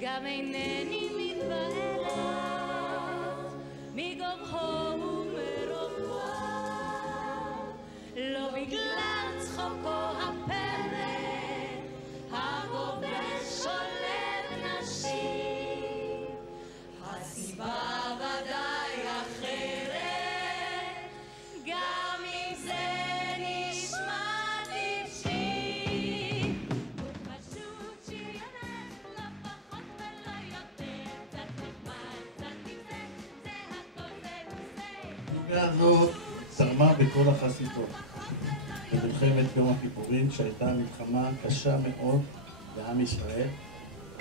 גם אינני מתפעלת מגובהו ומרוחו, לא בגלל צחוקו הפלא הכובש שולט נשים, הסיבה ודאי אחרת, גם אם זה נשמע טיפשי. הוא פשוט שילך לא פחות ולא יותר, קצת נחמד, קצת נמצא, זה הכל זה. הפלוגה הזאת צרמה בכל החזיתות. במלחמת יום הכיפורים, שהייתה מלחמה קשה מאוד לעם ישראל,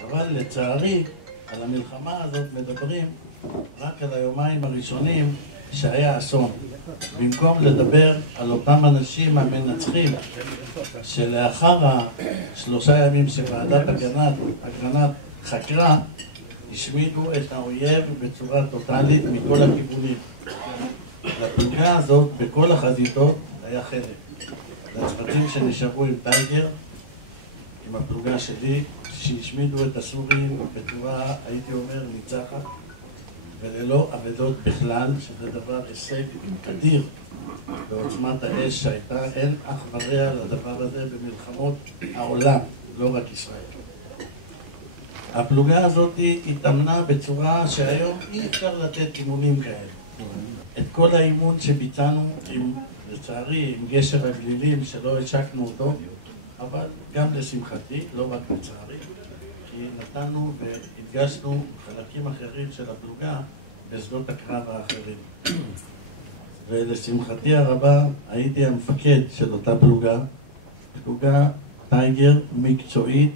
אבל לצערי על המלחמה הזאת מדברים רק על היומיים הראשונים שהיה אסון, במקום לדבר על אותם אנשים המנצחים שלאחר השלושה ימים שוועדת אגרנט חקרה, השמידו את האויב בצורה טוטלית מכל הכיוונים. לפלוגה הזאת בכל החזיתות היה חלק. לצוותים שנשארו עם טייגר, עם הפלוגה שלי, שהשמידו את הסורים בצורה, הייתי אומר, ניצחת, וללא אבדות בכלל, שזה דבר הישג אדיר בעוצמת האש שהייתה, אין אח ורע לדבר הזה במלחמות העולם, לא רק ישראל. הפלוגה הזאת התאמנה בצורה שהיום אי אפשר לתת אימונים כאלה. את כל האימון שביצענו, לצערי, עם גשר הגלילים שלא השקנו אותו, אבל גם לשמחתי, לא רק לצערי, כי נתנו והדגשנו חלקים אחרים של הפלוגה בשדות הקרב האחרים. ולשמחתי הרבה הייתי המפקד של אותה פלוגה, פלוגה טייגר מקצועית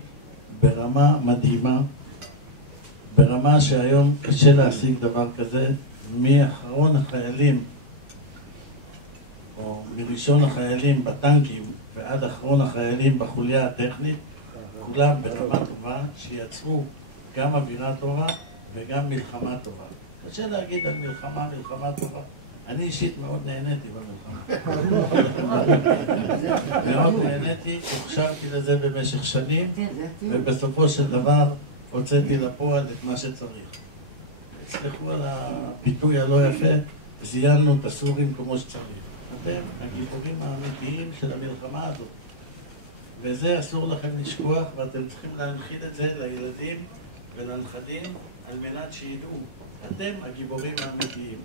ברמה מדהימה, ברמה שהיום קשה להשיג דבר כזה, מאחרון החיילים או מראשון החיילים בטנקים ועד אחרון החיילים בחוליה הטכנית, כולם ברמה טובה שיצרו גם אווירה טובה וגם מלחמה טובה. קשה להגיד על מלחמה טובה. אני אישית מאוד נהניתי במלחמה. מאוד נהניתי, הוכשרתי לזה במשך שנים, ובסופו של דבר הוצאתי לפועל את מה שצריך. תסלחו על הביטוי הלא יפה, זיינו את הסורים כמו שצריך. אתם הגיבורים האמיתיים של המלחמה הזאת. וזה אסור לכם לשכוח, ואתם צריכים להנחיל את זה לילדים ולנכדים על מנת שידעו. אתם הגיבורים האמיתיים.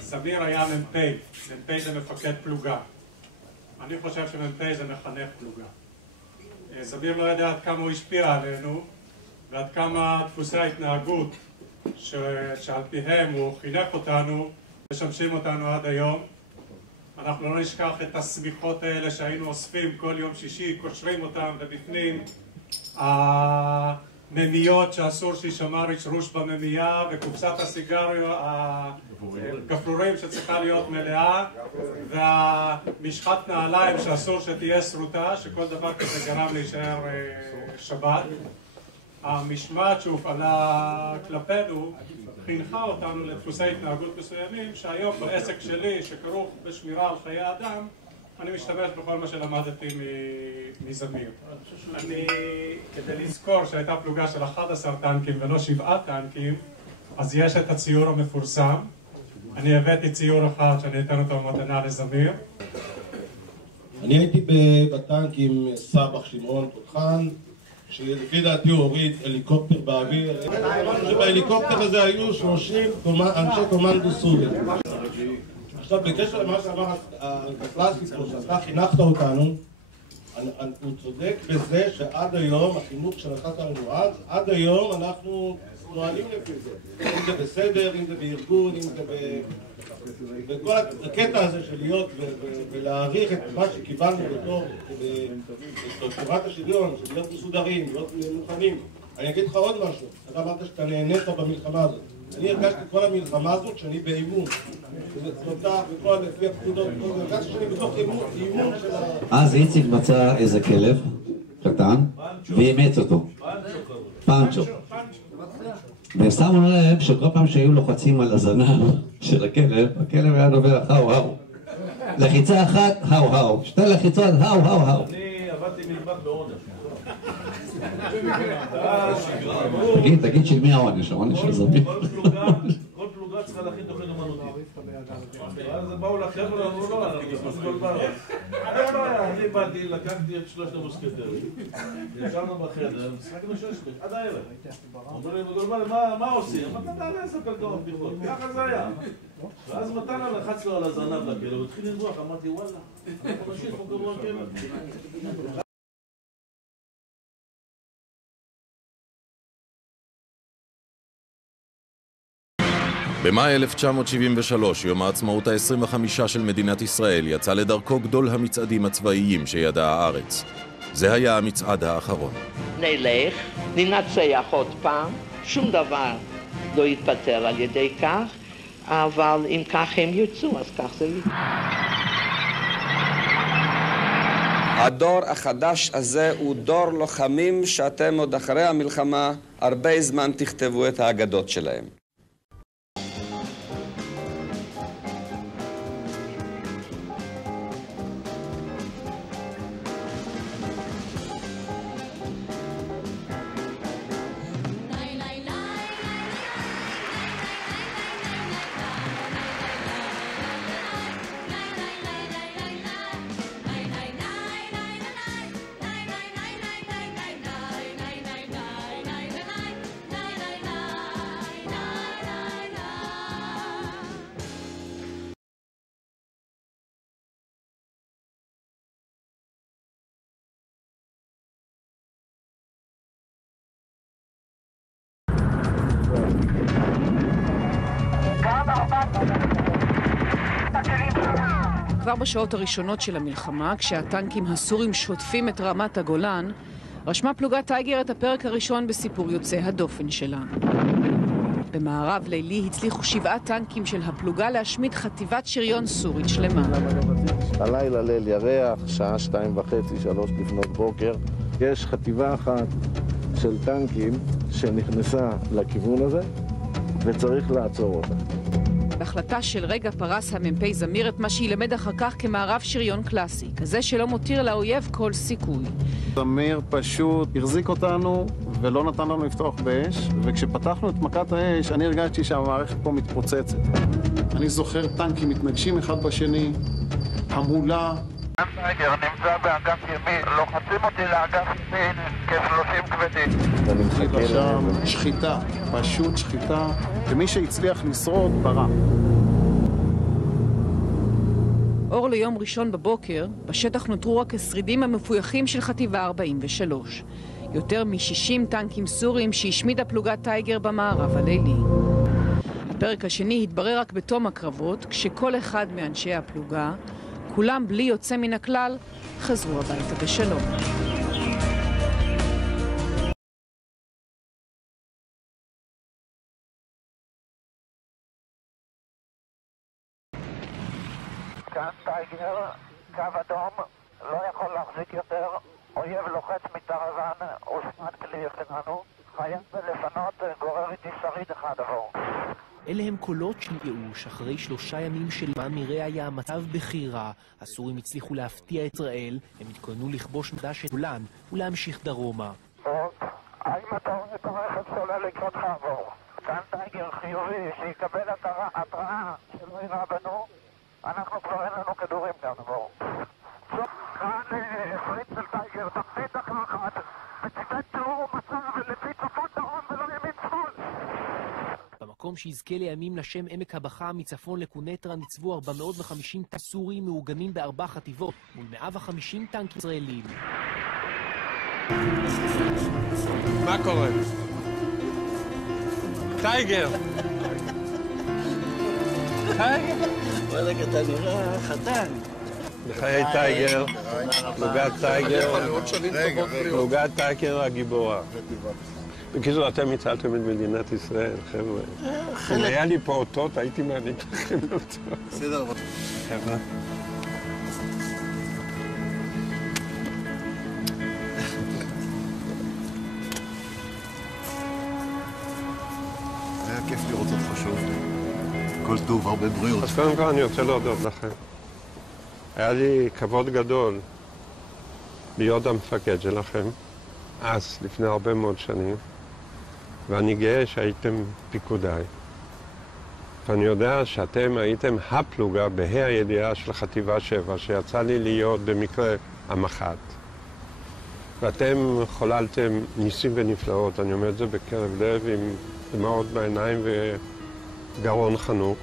זמיר היה מ"פ, מ"פ זה מפקד פלוגה. אני חושב שמ"פ זה מחנך פלוגה. זמיר לא יודע עד כמה הוא השפיע עלינו, ועד כמה דפוסי ההתנהגות שעל פיהם הוא חינך אותנו, משמשים אותנו עד היום. אנחנו לא נשכח את הסמיכות האלה שהיינו אוספים כל יום שישי, קושרים אותם, ובפנים הממיות שאסור שישמע רשרוש בממייה, וקופסת הסיגריות, הגפרורים שצריכה להיות מלאה, והמשחת נעליים שאסור שתהיה סרוטה, שכל דבר כזה גרם להישאר שבת. המשמעת שהופעלה כלפינו חינכה אותנו לדפוסי התנהגות מסוימים, שהיום בעסק שלי שכרוך בשמירה על חיי אדם, אני משתמש בכל מה שלמדתי מזמיר. אני, כדי לזכור שהייתה פלוגה של 11 טנקים ולא 7 טנקים, אז יש את הציור המפורסם. אני הבאתי ציור אחד שאני אתן אותו במתנה לזמיר. אני הייתי בטנק עם סבח שמעון תותחן, שלפי דעתי הוא הוריד הליקופטר באוויר. שבהליקופטר הזה היו 30 אנשי קומנדו סורים. עכשיו, בקשר למה שאמר הקלאסיקו, שאתה חינכת אותנו, הוא צודק בזה שעד היום, החינוך שנתת לנו עד היום אנחנו נועלים לפי זה. אם זה בסדר, אם זה בארגון, אם זה בכל הקטע הזה של להיות ולהעריך את מה שקיבלנו בתור תורת השוויון, של להיות מסודרים, להיות מוכנים. אני אגיד לך עוד משהו, אתה אמרת שאתה נהנית במלחמה הזאת. אני הרגשתי כל המלחמה הזאת שאני באימון. זה צלותה וכל לפי הפקודות, הרגשתי שאני בתוך אימון של ה... אז איציק מצא איזה כלב קטן ואימץ אותו. פאנצ'ו. ושמו להם שכל פעם שהיו לוחצים על הזנב של הכלב, הכלב היה דובר האו האו. לחיצה אחת, האו האו. שתי לחיצות, האו האו האו. אני עבדתי מלמד בעונש. תגיד של מי העונש? העונש של זמיר. כל פלוגה צריכה להכין תוכנית אומנותית. אז באו לחבר'ה, אמרו לא, אנחנו נכנסים כל פעם. אני באתי, לקחתי את 3 המוסקטרים, ישבנו בחדר, משחקנו 6 עד הערב. אמרו לי, מה עושים? מתן עלי לספר כמה בדיחות, ככה זה היה. ואז מתן לחץ לו על הזנב לכלא, והתחיל לנבוח, אמרתי וואלה, אנחנו נשאיר פה כמו רכבת. במאי 1973, יום העצמאות ה-25 של מדינת ישראל, יצא לדרכו גדול המצעדים הצבאיים שידעה הארץ. זה היה המצעד האחרון. נלך, ננצח עוד פעם, שום דבר לא יתפטר על ידי כך, אבל אם כך הם ירצו, אז כך זה יהיה. הדור החדש הזה הוא דור לוחמים שאתם עוד אחרי המלחמה הרבה זמן תכתבו את האגדות שלהם. כבר בשעות הראשונות של המלחמה, כשהטנקים הסורים שוטפים את רמת הגולן, רשמה פלוגת טייגר את הפרק הראשון בסיפור יוצא הדופן שלה. במערב לילי הצליחו 7 טנקים של הפלוגה להשמיד חטיבת שריון סורית שלמה. הלילה ליל ירח, שעה 2:30, 3 לפנות בוקר. יש חטיבה אחת של טנקים שנכנסה לכיוון הזה וצריך לעצור אותה. בהחלטה של רגע פרס המ"פ זמיר את מה שילמד אחר כך כמערב שריון קלאסי, כזה שלא מותיר לאויב כל סיכוי. זמיר פשוט החזיק אותנו ולא נתן לנו לפתוח באש, וכשפתחנו את מכת האש אני הרגשתי שהמערכת פה מתפוצצת. אני זוכר טנקים מתנגשים אחד בשני, המולה. טייגר נמצא באגף ימין, לוחצים אותי לאגף ימין כ-30 כבדים. ואני מחכה שם, שחיטה, פשוט שחיטה, ומי שהצליח לשרוד ברע. אור ליום ראשון בבוקר, בשטח נותרו רק השרידים המפויחים של חטיבה 43. יותר מ-60 טנקים סוריים שהשמידה פלוגת טייגר במערב הלילי. הפרק השני התברר רק בתום הקרבות, כשכל אחד מאנשי הפלוגה, כולם בלי יוצא מן הכלל, חזרו הביתה בשלום. כאן טייגר, קו אדום, לא יכול להחזיק יותר, אויב לוחץ מתרוון, הושמד כלי שלנו, חייב לפנות, גורר איתי שריד אחד עבור. אלה הם קולות של ייאוש. אחרי 3 ימים של מה נראה היה המצב בחירה. הסורים הצליחו להפתיע את ישראל, הם התכוננו לכבוש מחדש את גולן ולהמשיך דרומה. האם אתה רואה את הרכב שעולה לקראתך עבור? כאן טייגר חיובי שיקבל התראה שלא יראה בנו, אנחנו כבר אין לנו כדורים כאן עבור. כאן פריט של טייגר, תפתית אחת, וציטט תיאור מצב לפי צפון דרום ולא ימין צפון. במקום שיזכה לימים לשם עמק הבכה מצפון לקונטרה ניצבו 450 טנקים סוריים מאורגנים ב4 חטיבות מול 150 טנקים ישראלים. מה קורה? טייגר! טייגר! וואלק, אתה נראה חתן. בחיי טייגר, פלוגת טייגר, פלוגת טייגר הגיבורה. בקיצור, אתם הצלתם את מדינת ישראל, חבר'ה. אם היה לי פעוטות, הייתי מעניק לכם אותו. בסדר. חבר'ה. היה כיף לראות אותך שוב. כל טוב, הרבה בריאות. אז קודם כל אני רוצה להודות לכם. היה לי כבוד גדול להיות המפקד שלכם. אז, לפני הרבה מאוד שנים, ואני גאה שהייתם פיקודיי. ואני יודע שאתם הייתם הפלוגה בה"א הידיעה של חטיבה 7, שיצא לי להיות במקרה המח"ט. ואתם חוללתם ניסים ונפלאות, אני אומר את זה בקרב לב, עם דמעות בעיניים וגרון חנוק.